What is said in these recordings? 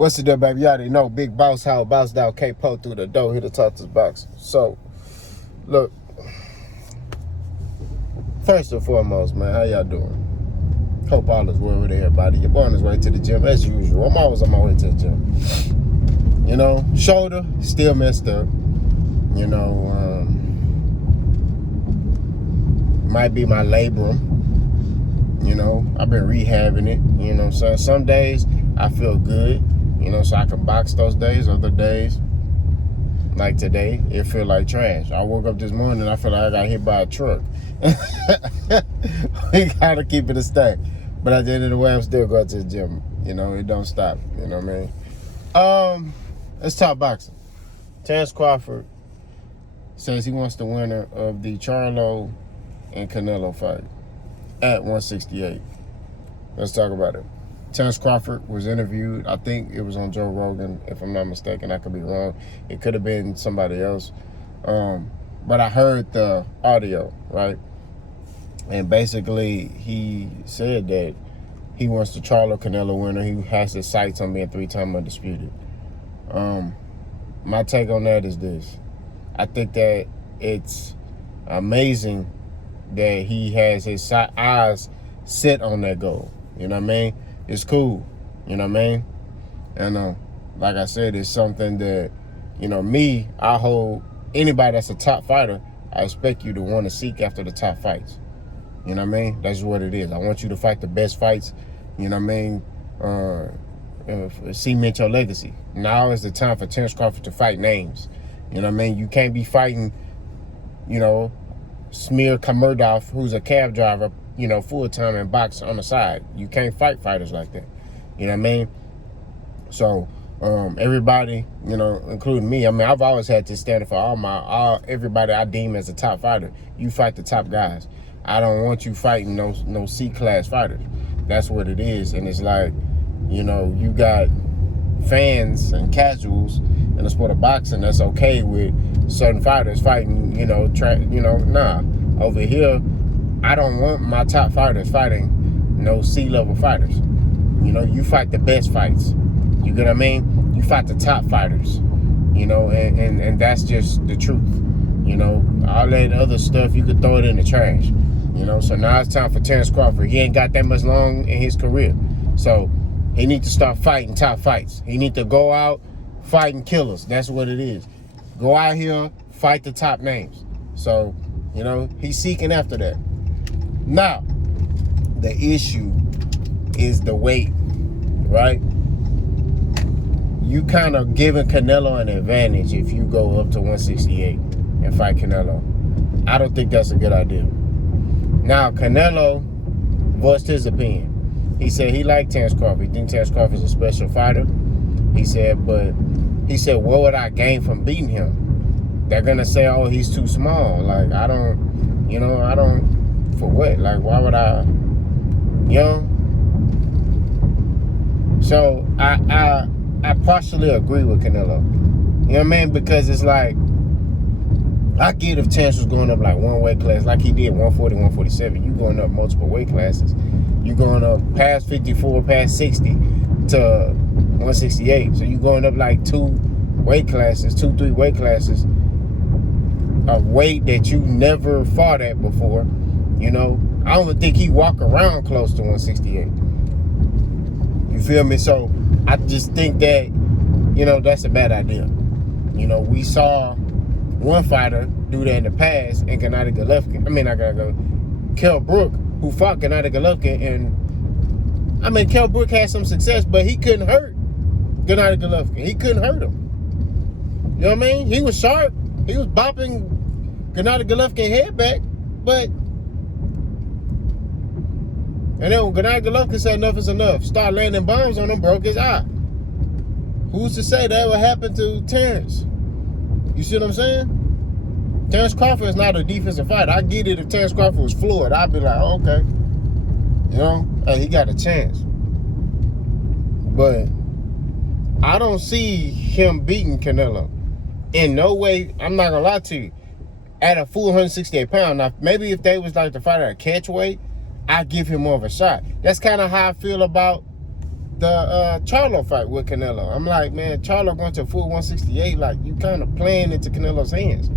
What's the deal, baby? You already know. Big Boss How Boss Down K-Po through the door. Here to talk to the box. So, look. First and foremost, man, how y'all doing? Hope all is well with everybody. Your boy on his way to the gym as usual. I'm always on my way to the gym. You know, shoulder still messed up. You know, might be my labrum. You know, I've been rehabbing it. You know, so some days I feel good. You know, so I can box those days. Other days, like today, it feel like trash. I woke up this morning and I feel like I got hit by a truck. We gotta keep it a stack. But at the end of the way, I'm still going to the gym. You know, it don't stop. You know what I mean? Let's talk boxing. Terence Crawford says he wants the winner of the Charlo and Canelo fight at 168. Let's talk about it. Terence Crawford was interviewed. I think it was on Joe Rogan, if I'm not mistaken. I could be wrong. It could have been somebody else. But I heard the audio, right? And basically, he said that he wants the Charlo Canelo winner. He has his sights on being 3-time undisputed. My take on that is this. I think that it's amazing that he has his eyes set on that goal. You know what I mean? It's cool. You know what I mean? And like I said, it's something that, you know, I hold anybody that's a top fighter, I expect you to want to seek after the top fights. You know what I mean? That's what it is. I want you to fight the best fights. You know what I mean? Cement your legacy. Now is the time for Terence Crawford to fight names. You know what I mean? You can't be fighting, you know, Smear Kamerdov, who's a cab driver, you know, full-time and box on the side. You can't fight fighters like that. You know what I mean? So, everybody, you know, including me, I mean, I've always had this standard for everybody I deem as a top fighter. You fight the top guys. I don't want you fighting no C-class fighters. That's what it is. And it's like, you know, you got fans and casuals in the sport of boxing that's okay with certain fighters fighting, you know, nah. Over here, I don't want my top fighters fighting no C-level fighters. You know, you fight the best fights. You get what I mean? You fight the top fighters. You know, and that's just the truth. You know, all that other stuff, you could throw it in the trash. You know, so now it's time for Terence Crawford. He ain't got that much long in his career. So he needs to start fighting top fights. He needs to go out fighting killers. That's what it is. Go out here, fight the top names. So, you know, he's seeking after that. Now, the issue is the weight, right? You kind of giving Canelo an advantage if you go up to 168 and fight Canelo. I don't think that's a good idea. Now, Canelo voiced his opinion. He said he liked Terence Crawford. He thinks Terence Crawford is a special fighter. He said, what would I gain from beating him? They're going to say, oh, he's too small. Like, for what? Like, why would I, you know? So, I partially agree with Canelo. You know what I mean? Because it's like, I get if Terence was going up like one weight class, like he did 140, 147. You going up multiple weight classes. You going up past 54, past 60 to 168. So you going up like 3 weight classes of weight that you never fought at before. You know, I don't even think he walk around close to 168. You feel me? So I just think that, you know, that's a bad idea. You know, we saw one fighter do that in the past, and Kell Brook, who fought Gennady Golovkin, and I mean, Kell Brook had some success, but he couldn't hurt Gennady Golovkin. He couldn't hurt him. You know what I mean? He was sharp. He was bopping Gennady Golovkin's head back, but and then when Gennady Golovkin said enough is enough, start landing bombs on him, broke his eye. Who's to say that would happen to Terence? You see what I'm saying? Terence Crawford is not a defensive fighter. I get it if Terence Crawford was floored. I'd be like, okay. You know, hey, he got a chance. But I don't see him beating Canelo. In no way, I'm not going to lie to you, at a full 168 pounds. Now, maybe if they was like the fighter at catch weight, I'd give him more of a shot. That's kind of how I feel about the Charlo fight with Canelo. I'm like, man, Charlo going to full 168, like, you kind of playing into Canelo's hands.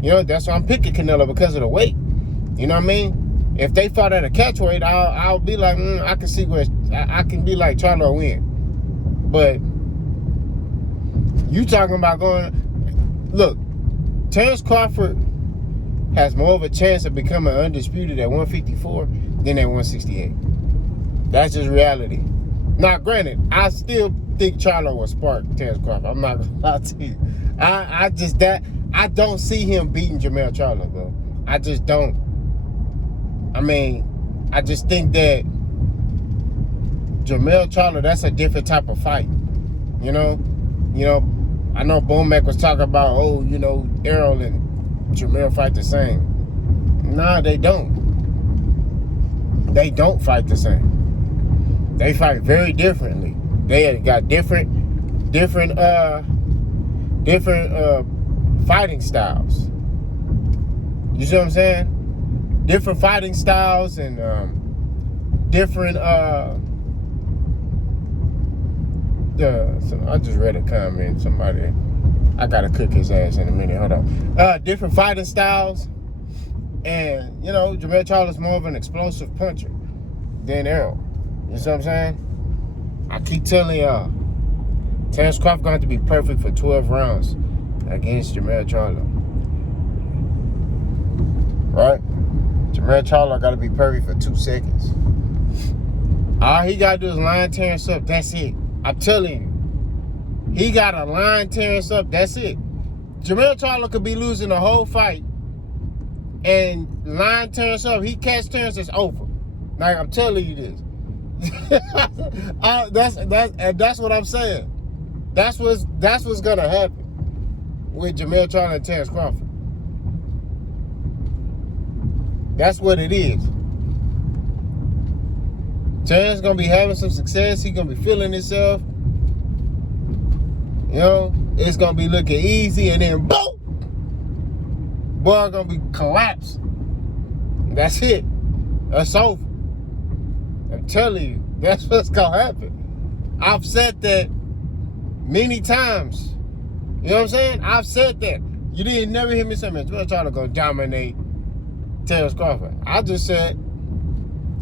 You know, that's why I'm picking Canelo, because of the weight. You know what I mean? If they fought at a catchweight, I'll be like, I can see where I can be like Charlo win. But you talking about going, look, Terence Crawford has more of a chance of becoming undisputed at 154 than at 168. That's just reality. Now, granted, I still think Charlo will spark Terence Crawford. I'm not gonna lie to you. I don't see him beating Jermell Charlo, bro. I just don't. I mean, I just think that Jermell Charlo, that's a different type of fight. You know, I know Bomac was talking about, Errol and Jermell fight the same. Nah, they don't. They don't fight the same. They fight very differently. They got different fighting styles. You see what I'm saying? Different fighting styles and different. I just read a comment. Somebody, I gotta cook his ass in a minute. Hold on. Different fighting styles, and Jermell Charlo's more of an explosive puncher than Errol. You see what I'm saying? I keep telling y'all, Terence Crawford going to be perfect for 12 rounds against Jermell Charlo. Right? Jermell Charlo got to be perfect for 2 seconds. All he got to do is line Terence up. That's it. I'm telling you. He got to line Terence up. That's it. Jermell Charlo could be losing the whole fight and line Terence up. He catch Terence, it's over. Like, I'm telling you this. That's what I'm saying. That's what's gonna happen with Jermell Charlo and Terence Crawford. That's what it is. Terence gonna be having some success. He gonna be feeling himself. It's gonna be looking easy, and then boom, boy gonna be collapsed. That's it. That's over. I'm telling you, that's what's gonna happen. I've said that many times. You know what I'm saying? I've said that. You didn't never hear me say, man, Jermell Charlo gonna dominate Terence Crawford. I just said,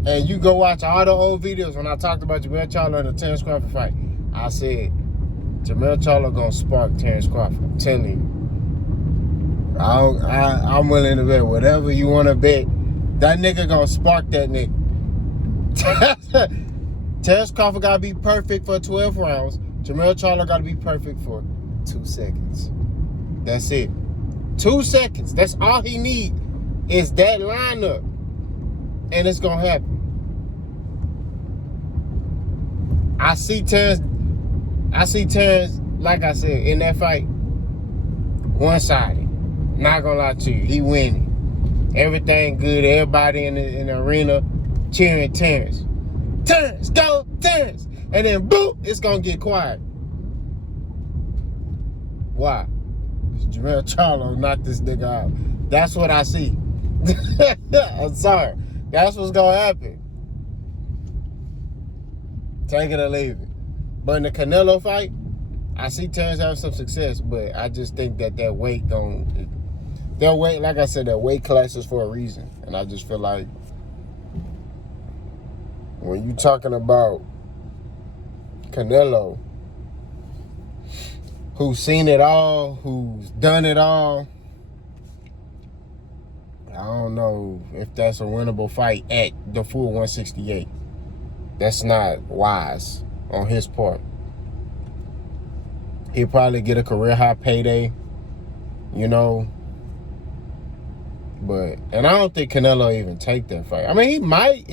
and you go watch all the old videos when I talked about Jermell Charlo and the Terence Crawford fight. I said, Jermell Charlo gonna spark Terence Crawford. I'm telling you. I'm willing to bet whatever you want to bet. That nigga gonna spark that nigga. Terence Crawford gotta be perfect for 12 rounds. Jermell Charlo gotta be perfect for 2 seconds. That's it. 2 seconds. That's all he need is that lineup. And it's gonna happen. I see Terence, like I said, in that fight, one-sided. Not gonna lie to you. He winning. Everything good. Everybody in the arena cheering Terence. Terence, go, Terence. And then, boom, it's going to get quiet. Why? Because Jermell Charlo knocked this nigga out. That's what I see. I'm sorry. That's what's going to happen. Take it or leave it. But in the Canelo fight, I see Terence having some success, but I just think that weight like I said, that weight class is for a reason. And I just feel like when you talking about Canelo, who's seen it all, who's done it all, I don't know if that's a winnable fight at the full 168. That's not wise on his part. He'll probably get a career high payday, but I don't think Canelo even take that fight. I mean, he might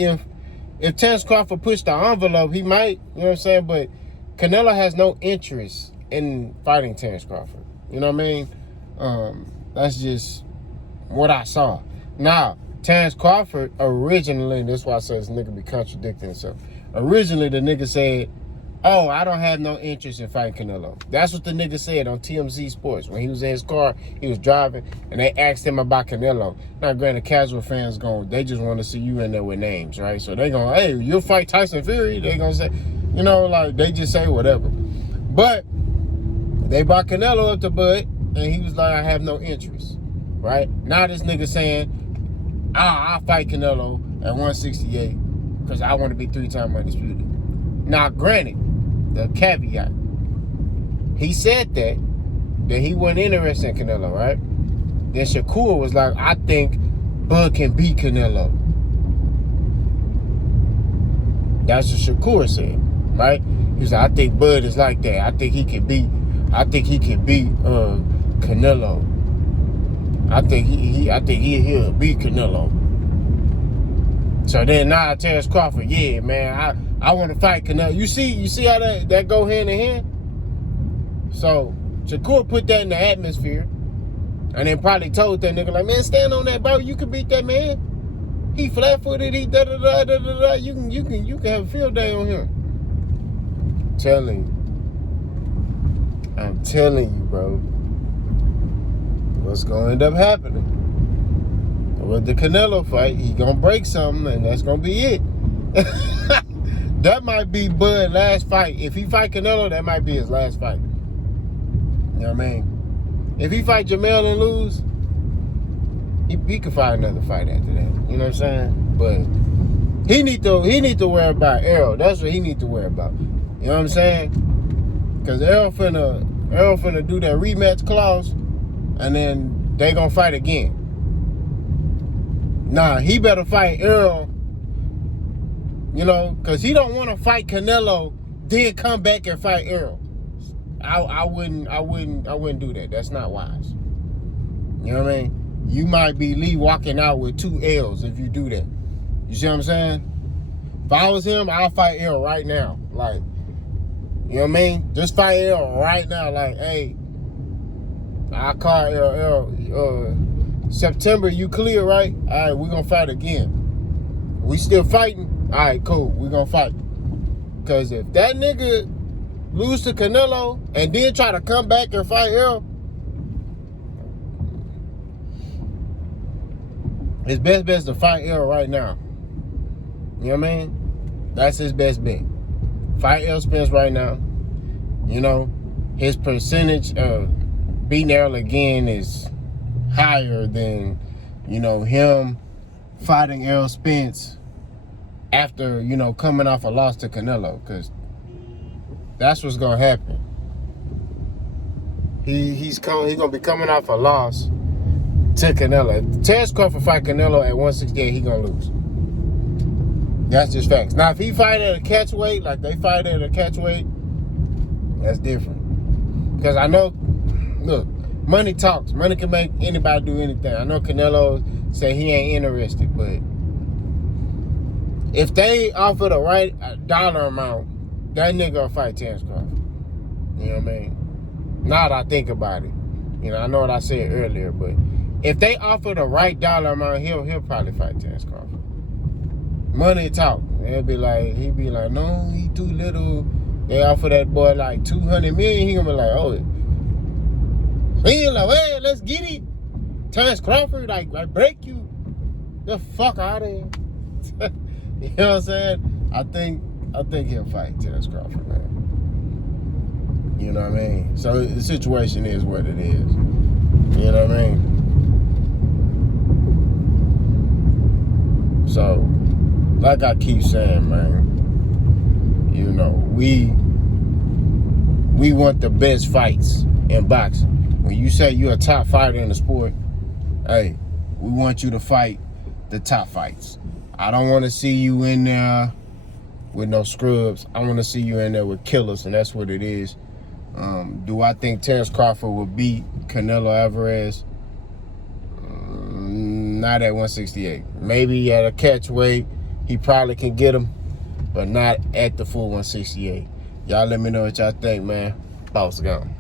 if Terence Crawford pushed the envelope, he might, you know what I'm saying? But Canelo has no interest in fighting Terence Crawford. You know what I mean? That's just what I saw. Now, Terence Crawford originally, and that's why I said this nigga be contradicting himself. Originally, the nigga said, oh, I don't have no interest in fighting Canelo. That's what the nigga said on TMZ Sports. When he was in his car, he was driving, and they asked him about Canelo. Now, granted, casual fans they just want to see you in there with names, right? So they going, hey, you'll fight Tyson Fury? They going to say, You know, like, they just say whatever. But they brought Canelo up to Bud, and he was like, I have no interest, right? Now this nigga saying, I'll fight Canelo at 168 because I want to be 3-time undisputed. Now, granted, the caveat, he said that he wasn't interested in Canelo, right? Then Shakur was like, I think Bud can beat Canelo. That's what Shakur said, right? He was like, I think Bud is like that. I think he can beat Canelo. I think he'll beat Canelo. So then now Terence Crawford, yeah, man, I want to fight Canelo. You see how that go hand in hand? So Shakur put that in the atmosphere, and then probably told that nigga, like, man, stand on that, bro. You can beat that man. He flat-footed. He da-da-da-da-da-da. You can have a field day on him. I'm telling you, bro. What's gonna end up happening? With the Canelo fight, he gonna break something, and that's gonna be it. That might be Bud's last fight. If he fight Canelo, that might be his last fight. You know what I mean? If he fight Jamel and lose, he could fight another fight after that. You know what I'm saying? But he need to worry about Errol. That's what he need to worry about. You know what I'm saying? Because Errol finna do that rematch clause, and then they gonna fight again. Nah, he better fight Errol. You know, because he don't want to fight Canelo, then come back and fight Errol. I wouldn't do that. That's not wise. You know what I mean? You might be walking out with 2 L's if you do that. You see what I'm saying? If I was him, I'll fight Errol right now. Like, you know what I mean? Just fight Errol right now. Like, hey, I call Errol. September, you clear, right? All right, we're gonna fight again. We still fighting? All right, cool. We're gonna fight. Because if that nigga lose to Canelo and then try to come back and fight Errol, his best bet is to fight Errol right now. You know what I mean? That's his best bet. Fight Errol Spence right now. You know, his percentage of beating Errol again is higher than, you know, him fighting Errol Spence after, you know, coming off a loss to Canelo, because that's what's gonna happen. He's gonna be coming off a loss to Canelo. If Terence Crawford fight Canelo at 168, he gonna lose. That's just facts. Now, if he fight at a catch weight, like they fight at a catch weight, that's different. Because I know, look, money talks. Money can make anybody do anything. I know Canelo say he ain't interested, but if they offer the right dollar amount, that nigga will fight Terence Crawford. You know what I mean? Now that I think about it. You know, I know what I said earlier, but if they offer the right dollar amount, he'll probably fight Terence Crawford. Money talk. He'd be like, no, he too little. They offer that boy like $200 million. He gonna be like, oh. He like, hey, let's get it. Terence Crawford, like break you the fuck out of here. You know what I'm saying? I think he'll fight Terence Crawford, man. You know what I mean? So the situation is what it is. You know what I mean? So, like I keep saying, man, you know, we want the best fights in boxing. When you say you're a top fighter in the sport, hey, we want you to fight the top fights. I don't want to see you in there with no scrubs. I want to see you in there with killers, and that's what it is. Do I think Terence Crawford will beat Canelo Alvarez? Not at 168. Maybe at a catch weight, he probably can get him, but not at the full 168. Y'all let me know what y'all think, man. Boss gone.